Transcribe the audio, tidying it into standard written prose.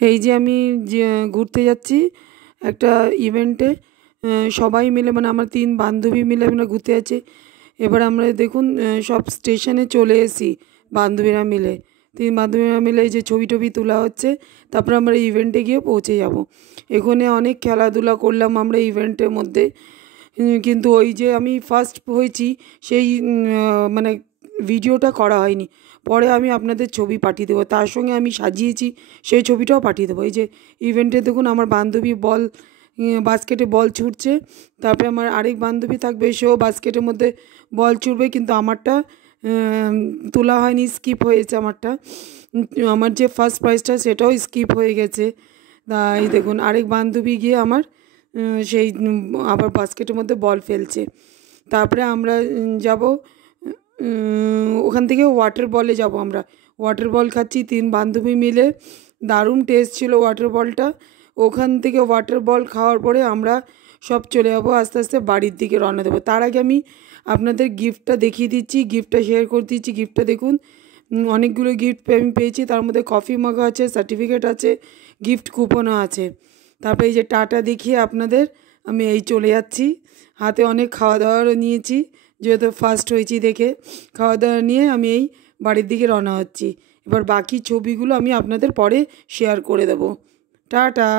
এই যে আমি যে ঘুরতে যাচ্ছি একটা ইভেন্টে, সবাই মিলে মানে আমার 3 বান্ধবী মিলে আমরা ঘুরতে যাচ্ছি। এবার আমরা দেখুন সব স্টেশনে চলে এসেছি বান্ধবীরা মিলে। 3 বান্ধবীরা মিলে এই যে ছবি টবি তোলা হচ্ছে, তারপরে আমরা ইভেন্টে গিয়ে পৌঁছে যাব। এখানে অনেক খেলাধুলা করলাম আমরা ইভেন্টের মধ্যে। কিন্তু ওই যে আমি ফার্স্ট হয়েছি সেই মানে ভিডিওটা করা হয়নি। পরে আমি আপনাদের ছবি পাঠিয়ে দেবো, তার সঙ্গে আমি সাজিয়েছি সেই ছবিটাও পাঠিয়ে দেবো। এই যে ইভেন্টে দেখুন আমার বান্ধবী বল বাস্কেটে বল ছুটছে, তারপরে আমার আরেক বান্ধবী থাকবে, সেও বাস্কেটের মধ্যে বল ছুটবে, কিন্তু আমারটা তোলা হয়নি, স্কিপ হয়েছে আমারটা। আমার যে ফার্স্ট প্রাইজটা সেটাও স্কিপ হয়ে গেছে। তাই দেখুন আরেক বান্ধবী গিয়ে আমার সেই আবার বাস্কেটের মধ্যে বল ফেলছে। তারপরে আমরা যাব ওখান থেকে ওয়াটার বলে যাব আমরা। ওয়াটার বল খাচ্ছি 3 বান্ধবী মিলে, দারুণ টেস্ট ছিল ওয়াটার বলটা। ওখান থেকে ওয়াটার বল খাওয়ার পরে আমরা সব চলে যাবো আস্তে আস্তে বাড়ির দিকে রওনা দেবো। তার আগে আমি আপনাদের গিফটটা দেখিয়ে দিচ্ছি, গিফটটা শেয়ার করে দিচ্ছি। গিফটটা দেখুন, অনেকগুলো গিফট আমি পেয়েছি। তার মধ্যে কফি মগ আছে, সার্টিফিকেট আছে, গিফট কুপনও আছে। তারপরে এই যে টাটা দেখিয়ে আপনাদের আমি এই চলে যাচ্ছি। হাতে অনেক খাওয়া দাওয়ারও নিয়েছি, যেহেতু ফার্স্ট হয়েছি দেখে খাওয়া দাওয়া নিয়ে আমি এই বাড়ির দিকে রওনা হচ্ছি। এবার বাকি ছবিগুলো আমি আপনাদের পরে শেয়ার করে দেবো। টাটা।